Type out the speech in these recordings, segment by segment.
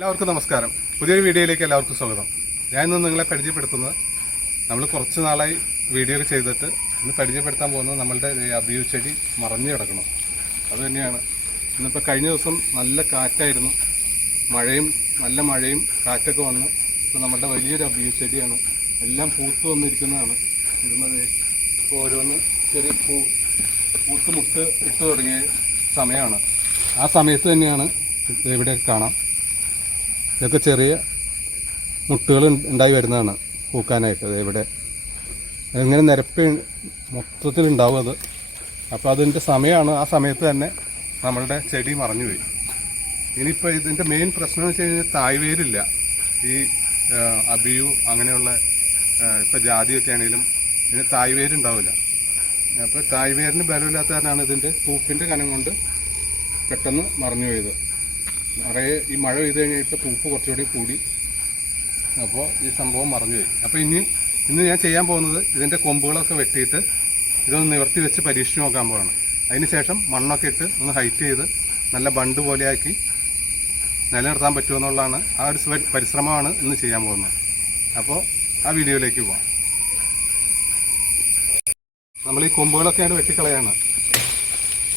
എല്ലാവർക്കും നമസ്കാരം. പുതിയൊരു വീഡിയോയിലേക്ക് എല്ലാവർക്കും സ്വാഗതം. ഞാൻ ഇന്ന് നിങ്ങളെ പരിചയപ്പെടുത്തുന്നത്, നമ്മൾ കുറച്ച് നാളായി വീഡിയോ ഒക്കെ ചെയ്തിട്ട് ഇന്ന് പരിചയപ്പെടുത്താൻ പോകുന്നത് നമ്മളുടെ അബിയു ചെടി മറഞ്ഞു കിടക്കണം. അതുതന്നെയാണ്. ഇന്നിപ്പോൾ കഴിഞ്ഞ ദിവസം നല്ല കാറ്റായിരുന്നു, നല്ല മഴയും കാറ്റൊക്കെ വന്ന് ഇപ്പോൾ നമ്മളുടെ വലിയൊരു അബിയു ചെടിയാണ്. എല്ലാം പൂത്ത് വന്നിരിക്കുന്നതാണ്. ഇടുന്നത് ഇപ്പോൾ ഓരോന്ന് ചെറിയ പൂത്ത് മുട്ട് ഇട്ട് തുടങ്ങിയ സമയമാണ്. ആ സമയത്ത് തന്നെയാണ് ഇവിടെ കാണാം, ഇതൊക്കെ ചെറിയ മുട്ടുകൾ ഉണ്ടായി വരുന്നതാണ് പൂക്കാനായിട്ട്. ഇവിടെ എങ്ങനെ നിരപ്പ് മൊത്തത്തിലുണ്ടാവും അത്. അപ്പോൾ അതിൻ്റെ സമയമാണ്. ആ സമയത്ത് തന്നെ നമ്മളുടെ ചെടി മറഞ്ഞു പോയി. ഇനിയിപ്പോൾ ഇതിൻ്റെ മെയിൻ പ്രശ്നം എന്ന് വെച്ച് കഴിഞ്ഞാൽ തായ്വേരില്ല. ഈ അബിയു അങ്ങനെയുള്ള ഇപ്പോൾ ജാതിയൊക്കെ ആണെങ്കിലും ഇതിന് തായ്വേരുണ്ടാവില്ല. അപ്പോൾ തായ്വേരിന് ബലമില്ലാത്ത കാരണമാണ് ഇതിൻ്റെ തൂപ്പിൻ്റെ കനം കൊണ്ട് പെട്ടെന്ന് മറഞ്ഞു പോയത്. നിറയെ ഈ മഴ പെയ്ത് കഴിഞ്ഞപ്പോൾ തൂപ്പ് കുറച്ചുകൂടി കൂടി, അപ്പോൾ ഈ സംഭവം മറഞ്ഞുപോയി. അപ്പോൾ ഇന്ന് ഞാൻ ചെയ്യാൻ പോകുന്നത് ഇതിൻ്റെ കൊമ്പുകളൊക്കെ വെട്ടിയിട്ട് ഇതൊന്ന് നിവർത്തി വെച്ച് പരീക്ഷിച്ച് നോക്കാൻ പോവാണ്. അതിന് ശേഷം മണ്ണൊക്കെ ഇട്ട് ഒന്ന് ഹൈറ്റ് ചെയ്ത് നല്ല ബണ്ട് പോലെയാക്കി നിലനിർത്താൻ പറ്റുമെന്നുള്ളതാണ് ആ ഒരു പരിശ്രമമാണ് ഇന്ന് ചെയ്യാൻ പോകുന്നത്. അപ്പോൾ ആ വീഡിയോയിലേക്ക് പോവാം. നമ്മൾ ഈ കൊമ്പുകളൊക്കെയാണ് വെട്ടിക്കളയാണ്.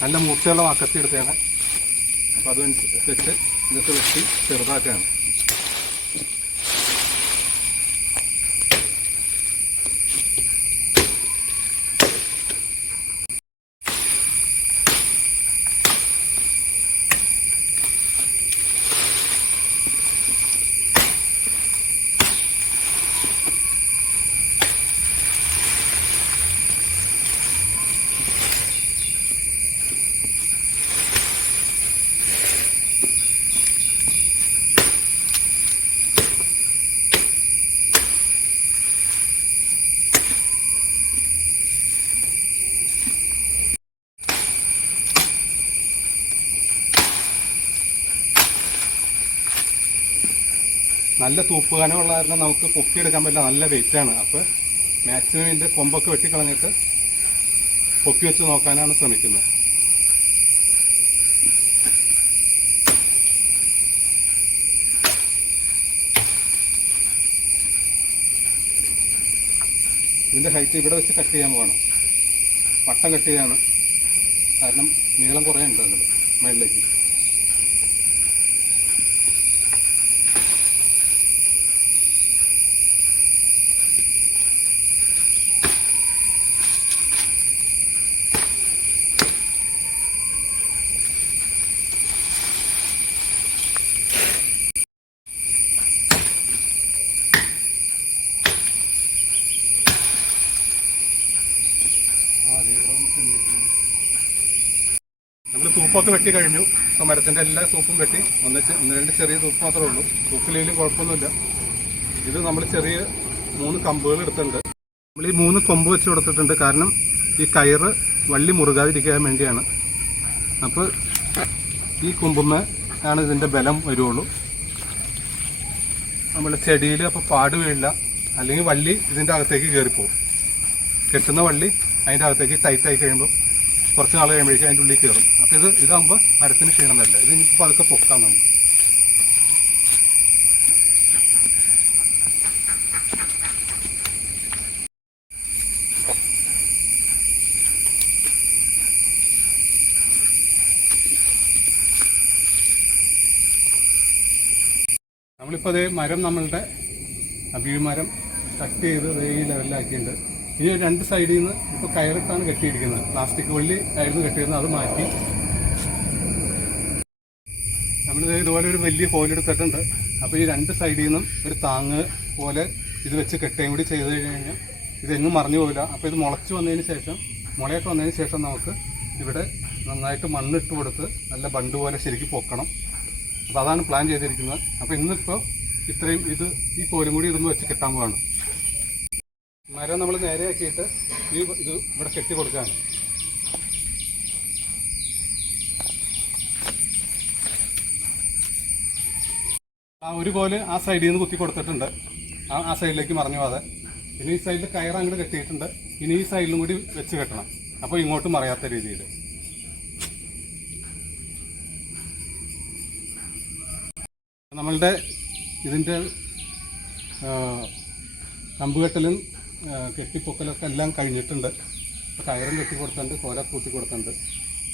നല്ല മൂർച്ചയുള്ള വാക്കത്തി എടുത്താണ്. അപ്പോൾ അതനുസരിച്ച് ഇതൊക്കെ വെട്ടി ചെറുതാക്കാണ്. നല്ല തൂപ്പുകാനമുള്ള കാരണം നമുക്ക് പൊക്കിയെടുക്കാൻ പറ്റില്ല, നല്ല വെയിറ്റാണ്. അപ്പോൾ മാക്സിമം ഇതിൻ്റെ കൊമ്പൊക്കെ വെട്ടിക്കളഞ്ഞിട്ട് പൊക്കി വെച്ച് നോക്കാനാണ് ശ്രമിക്കുന്നത്. ഇതിൻ്റെ ഹൈറ്റ് ഇവിടെ വെച്ച് കട്ട് ചെയ്യാൻ പോവാണ്. വട്ടം കട്ട് ചെയ്യാണ്, കാരണം നീളം കുറേ ഉണ്ട് അങ്ങോട്ട് മേളിലേക്ക്. നമ്മൾ തൂപ്പൊക്കെ വെട്ടി കഴിഞ്ഞു. ഇപ്പോൾ മരത്തിൻ്റെ എല്ലാ തൂപ്പും വെട്ടി ഒന്ന് രണ്ട് ചെറിയ തൂപ്പ് മാത്രമേ ഉള്ളൂ. തൂപ്പിലെങ്കിലും കുഴപ്പമൊന്നുമില്ല. ഇത് നമ്മൾ ചെറിയ 3 കമ്പുകൾ എടുത്തിട്ടുണ്ട്. നമ്മൾ ഈ 3 കൊമ്പ് വെച്ച് കൊടുത്തിട്ടുണ്ട്, കാരണം ഈ കയറ് വള്ളി മുറുകാതിരിക്കാൻ വേണ്ടിയാണ്. അപ്പോൾ ഈ കൊമ്പുമ്മ ആണ് ഇതിൻ്റെ ബലം വരുള്ളൂ. നമ്മുടെ ചെടിയിൽ അപ്പോൾ പാട് വീഴില്ല, അല്ലെങ്കിൽ വള്ളി ഇതിൻ്റെ അകത്തേക്ക് കയറിപ്പോവും. കെട്ടുന്ന വള്ളി അതിൻ്റെ അകത്തേക്ക് ടൈറ്റായി കഴിയുമ്പോൾ കുറച്ച് നാൾ കഴിയുമ്പോഴേക്കും അതിൻ്റെ ഉള്ളിൽ കയറും. അപ്പോൾ ഇതാകുമ്പോൾ മരത്തിന് ക്ഷീണം വരില്ല. ഇത് ഇനിയിപ്പോൾ അതൊക്കെ പൊക്കാം നമുക്ക്. നമ്മളിപ്പോൾ അതേ മരം, നമ്മളുടെ അബിയു മരം കട്ട് ചെയ്ത് ഈ ലെവലിലാക്കിയിട്ടുണ്ട്. ഇനി 2 സൈഡിൽ നിന്ന് ഇപ്പോൾ കയറിട്ടാണ് കെട്ടിയിരിക്കുന്നത്. പ്ലാസ്റ്റിക് വള്ളി ആയിരുന്നു കെട്ടിയിരുന്നത്, അത് മാറ്റി നമ്മൾ ഇതുപോലെ ഒരു വലിയ കോലെടുത്തിട്ടുണ്ട്. അപ്പോൾ ഈ 2 സൈഡിൽ നിന്നും ഒരു താങ്ങ് പോലെ ഇത് വെച്ച് കെട്ടുകയും കൂടി ചെയ്ത് കഴിഞ്ഞാൽ ഇതെങ്ങും മറിഞ്ഞു പോകില്ല. അപ്പോൾ ഇത് മുളച്ച് വന്നതിന് ശേഷം, മുളയൊക്കെ വന്നതിന് ശേഷം നമുക്ക് ഇവിടെ നന്നായിട്ട് മണ്ണിട്ട് കൊടുത്ത് നല്ല ബണ്ട് പോലെ ശരിക്കും പൊക്കണം. അപ്പോൾ അതാണ് പ്ലാൻ ചെയ്തിരിക്കുന്നത്. അപ്പോൾ ഇന്നിപ്പോൾ ഇത്രയും ഈ കോലും കൂടി ഇതൊന്ന് വെച്ച് കെട്ടാൻ പോവാണ്. മരം നമ്മൾ നേരെയാക്കിയിട്ട് ഇത് ഇവിടെ കെട്ടി കൊടുക്കുകയാണ്. ഒരു കോല് ആ സൈഡിൽ നിന്ന് കുത്തി കൊടുത്തിട്ടുണ്ട്, ആ സൈഡിലേക്ക് മറിഞ്ഞു പോകാതെ. പിന്നെ ഈ സൈഡിൽ കയർ അങ്ങോട്ട് കെട്ടിയിട്ടുണ്ട്. ഇനി ഈ സൈഡിലും കൂടി വെച്ച് കെട്ടണം, അപ്പോൾ ഇങ്ങോട്ടും മറിയാത്ത രീതിയിൽ. നമ്മളുടെ ഇതിൻ്റെ കമ്പുകെട്ടലും കെട്ടിപ്പൊക്കലൊക്കെ എല്ലാം കഴിഞ്ഞിട്ടുണ്ട്. ഇപ്പോൾ കയറും കെട്ടി കൊടുത്തിട്ടുണ്ട്, കോല കൂട്ടി കൊടുത്തിട്ടുണ്ട്.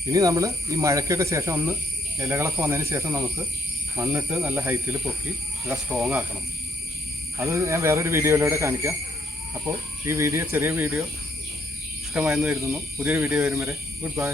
ഇനി നമ്മൾ ഈ മഴയ്ക്കൊക്കെ ശേഷം ഒന്ന് ഇലകളൊക്കെ വന്നതിന് ശേഷം നമുക്ക് മണ്ണിട്ട് നല്ല ഹൈറ്റിൽ പൊക്കി നല്ല സ്ട്രോങ് ആക്കണം. അത് ഞാൻ വേറൊരു വീഡിയോയിലൂടെ കാണിക്കാം. അപ്പോൾ ഈ വീഡിയോ ചെറിയ വീഡിയോ ഇഷ്ടമായെന്ന് കരുതുന്നു. പുതിയൊരു വീഡിയോ വരും വരെ ഗുഡ് ബൈ.